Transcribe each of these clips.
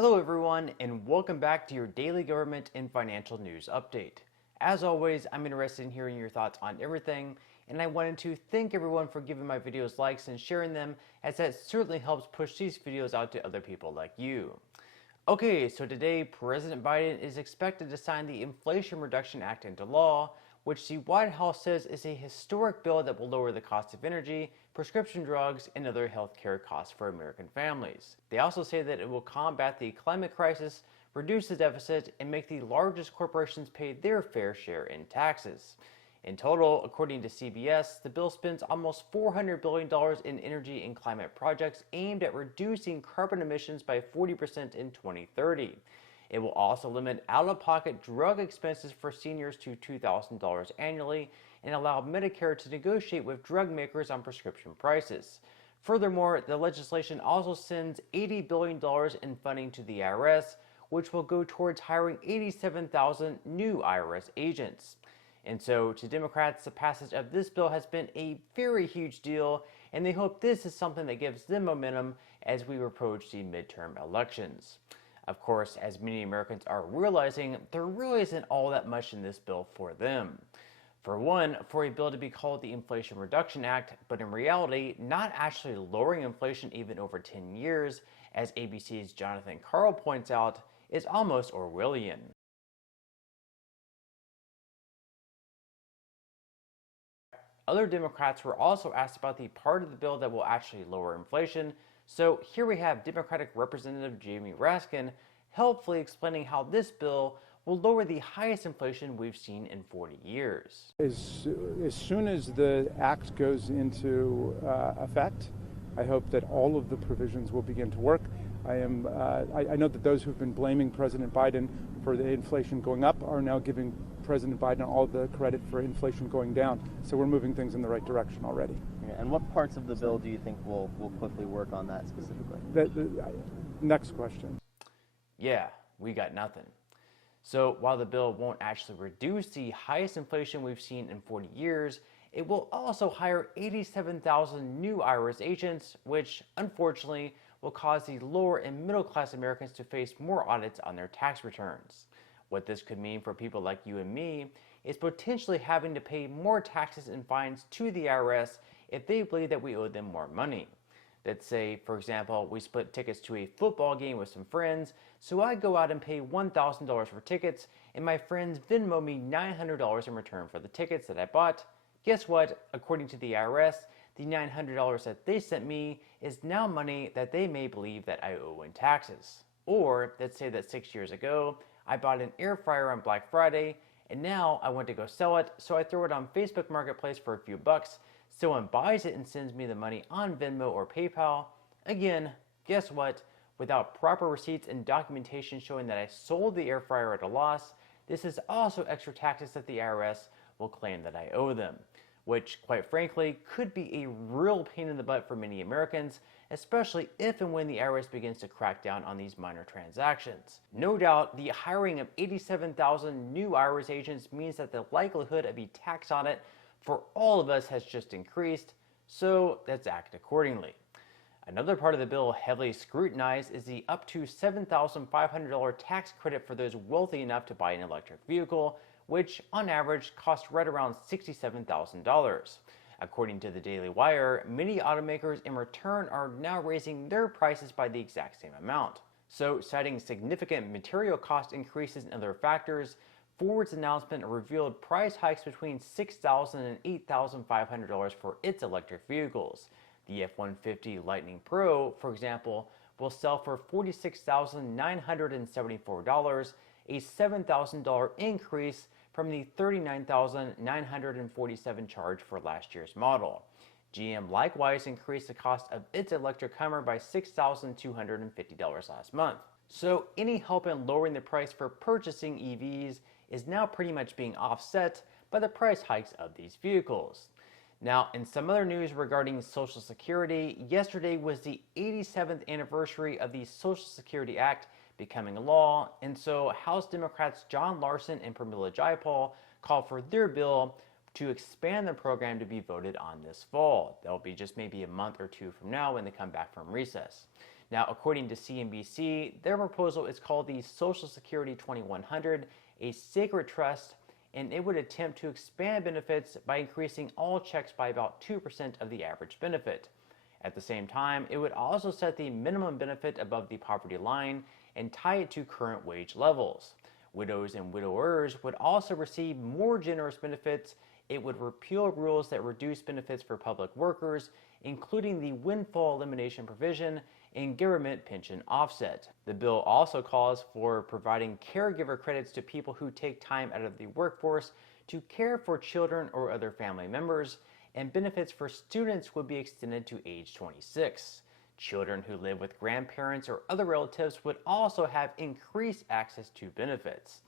Hello everyone, and welcome back to your daily government and financial news update. As always, I'm interested in hearing your thoughts on everything, and I wanted to thank everyone for giving my videos likes and sharing them, as that certainly helps push these videos out to other people like you. Okay, so today President Biden is expected to sign the Inflation Reduction Act into law, which the White House says is a historic bill that will lower the cost of energy, prescription drugs, and other healthcare costs for American families. They also say that it will combat the climate crisis, reduce the deficit, and make the largest corporations pay their fair share in taxes. In total, according to CBS, the bill spends almost $400 billion in energy and climate projects aimed at reducing carbon emissions by 40% in 2030. It will also limit out-of-pocket drug expenses for seniors to $2,000 annually and allow Medicare to negotiate with drug makers on prescription prices. Furthermore, the legislation also sends $80 billion in funding to the IRS, which will go towards hiring 87,000 new IRS agents. And so, to Democrats, the passage of this bill has been a very huge deal, and they hope this is something that gives them momentum as we approach the midterm elections. Of course, as many Americans are realizing, there really isn't all that much in this bill for them. For one, for a bill to be called the Inflation Reduction Act, but in reality, not actually lowering inflation even over 10 years, as ABC's Jonathan Karl points out, is almost Orwellian. Other Democrats were also asked about the part of the bill that will actually lower inflation, so here we have Democratic Representative Jamie Raskin helpfully explaining how this bill will lower the highest inflation we've seen in 40 years. As soon as the act goes into effect, I hope that all of the provisions will begin to work. I know that those who've been blaming President Biden for the inflation going up are now giving President Biden all the credit for inflation going down. So we're moving things in the right direction already. And what parts of the bill do you think will quickly work on that specifically? Next question. Yeah, we got nothing. So while the bill won't actually reduce the highest inflation we've seen in 40 years, it will also hire 87,000 new IRS agents, which unfortunately will cause the lower and middle class Americans to face more audits on their tax returns. What this could mean for people like you and me is potentially having to pay more taxes and fines to the IRS if they believe that we owe them more money. Let's say, for example, we split tickets to a football game with some friends, so I go out and pay $1,000 for tickets, and my friends Venmo me $900 in return for the tickets that I bought. Guess what? According to the IRS, the $900 that they sent me is now money that they may believe that I owe in taxes. Or let's say that 6 years ago, I bought an air fryer on Black Friday, and now I want to go sell it, so I throw it on Facebook Marketplace for a few bucks. Someone buys it and sends me the money on Venmo or PayPal. Again, guess what? Without proper receipts and documentation showing that I sold the air fryer at a loss, this is also extra taxes that the IRS will claim that I owe them, which, quite frankly, could be a real pain in the butt for many Americans, especially if and when the IRS begins to crack down on these minor transactions. No doubt, the hiring of 87,000 new IRS agents means that the likelihood of a tax audit for all of us has just increased, so let's act accordingly. Another part of the bill heavily scrutinized is the up to $7,500 tax credit for those wealthy enough to buy an electric vehicle, which on average costs right around $67,000. According to the Daily Wire, many automakers in return are now raising their prices by the exact same amount. So, citing significant material cost increases and other factors, Ford's announcement revealed price hikes between $6,000 and $8,500 for its electric vehicles. The F-150 Lightning Pro, for example, will sell for $46,974, a $7,000 increase from the $39,947 charge for last year's model. GM likewise increased the cost of its electric Hummer by $6,250 last month. So any help in lowering the price for purchasing EVs is now pretty much being offset by the price hikes of these vehicles. Now, in some other news regarding Social Security, yesterday was the 87th anniversary of the Social Security Act becoming law, and so House Democrats John Larson and Pramila Jayapal called for their bill to expand the program to be voted on this fall. That'll be just maybe a month or two from now when they come back from recess. Now, according to CNBC, their proposal is called the Social Security 2100, a sacred trust, and it would attempt to expand benefits by increasing all checks by about 2% of the average benefit. At the same time, it would also set the minimum benefit above the poverty line and tie it to current wage levels. Widows and widowers would also receive more generous benefits. It would repeal rules that reduce benefits for public workers, including the windfall elimination provision and government pension offset. The bill also calls for providing caregiver credits to people who take time out of the workforce to care for children or other family members, and benefits for students would be extended to age 26. Children who live with grandparents or other relatives would also have increased access to benefits.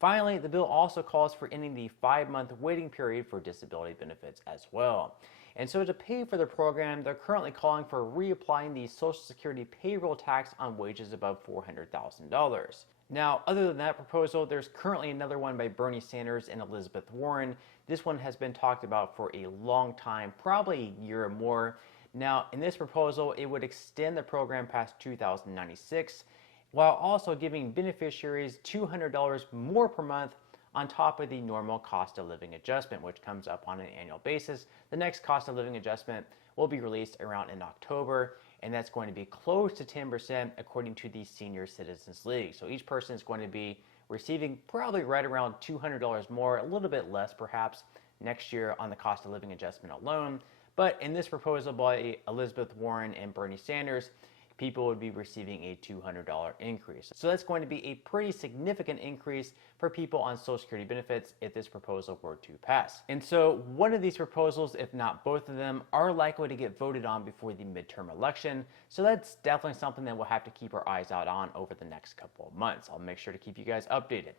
Finally, the bill also calls for ending the 5-month waiting period for disability benefits as well. And so to pay for the program, they're currently calling for reapplying the Social Security payroll tax on wages above $400,000. Now, other than that proposal, there's currently another one by Bernie Sanders and Elizabeth Warren. This one has been talked about for a long time, probably a year or more. Now, in this proposal, it would extend the program past 2096, while also giving beneficiaries $200 more per month on top of the normal cost of living adjustment, which comes up on an annual basis. The next cost of living adjustment will be released around in October, and that's going to be close to 10% according to the Senior Citizens League. So each person is going to be receiving probably right around $200 more, a little bit less perhaps next year on the cost of living adjustment alone. But in this proposal by Elizabeth Warren and Bernie Sanders, people would be receiving a $200 increase. So that's going to be a pretty significant increase for people on Social Security benefits if this proposal were to pass. And so one of these proposals, if not both of them, are likely to get voted on before the midterm election. So that's definitely something that we'll have to keep our eyes out on over the next couple of months. I'll make sure to keep you guys updated.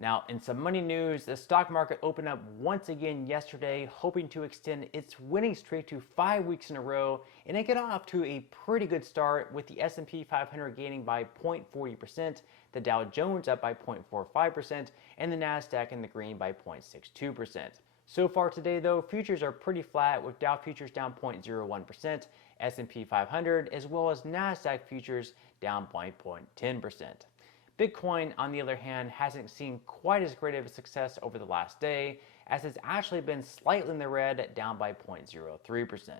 Now, in some money news, the stock market opened up once again yesterday, hoping to extend its winning streak to 5 weeks in a row, and it got off to a pretty good start with the S&P 500 gaining by 0.40%, the Dow Jones up by 0.45%, and the Nasdaq in the green by 0.62%. So far today, though, futures are pretty flat, with Dow futures down 0.01%, S&P 500, as well as Nasdaq futures down by 0.10%. Bitcoin, on the other hand, hasn't seen quite as great of a success over the last day, as it's actually been slightly in the red, down by 0.03%.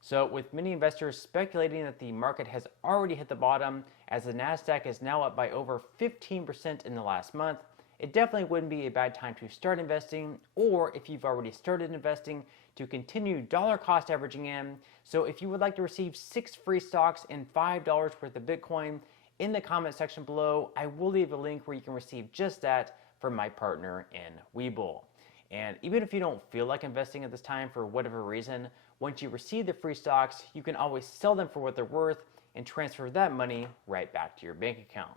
So with many investors speculating that the market has already hit the bottom, as the Nasdaq is now up by over 15% in the last month, it definitely wouldn't be a bad time to start investing, or if you've already started investing, to continue dollar cost averaging in. So if you would like to receive 6 free stocks and $5 worth of Bitcoin, in the comment section below, I will leave a link where you can receive just that from my partner in Webull. And even if you don't feel like investing at this time for whatever reason, once you receive the free stocks, you can always sell them for what they're worth and transfer that money right back to your bank account.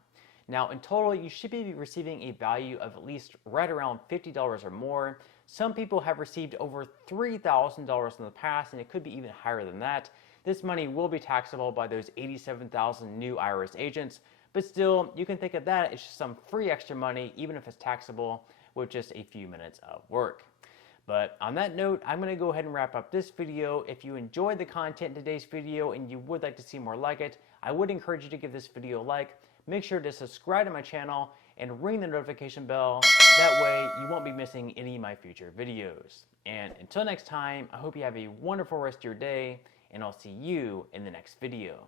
Now, in total, you should be receiving a value of at least right around $50 or more. Some people have received over $3,000 in the past, and it could be even higher than that. This money will be taxable by those 87,000 new IRS agents, but still, you can think of that as just some free extra money, even if it's taxable, with just a few minutes of work. But on that note, I'm going to go ahead and wrap up this video. If you enjoyed the content in today's video and you would like to see more like it, I would encourage you to give this video a like. Make sure to subscribe to my channel and ring the notification bell. That way you won't be missing any of my future videos. And until next time, I hope you have a wonderful rest of your day, and I'll see you in the next video.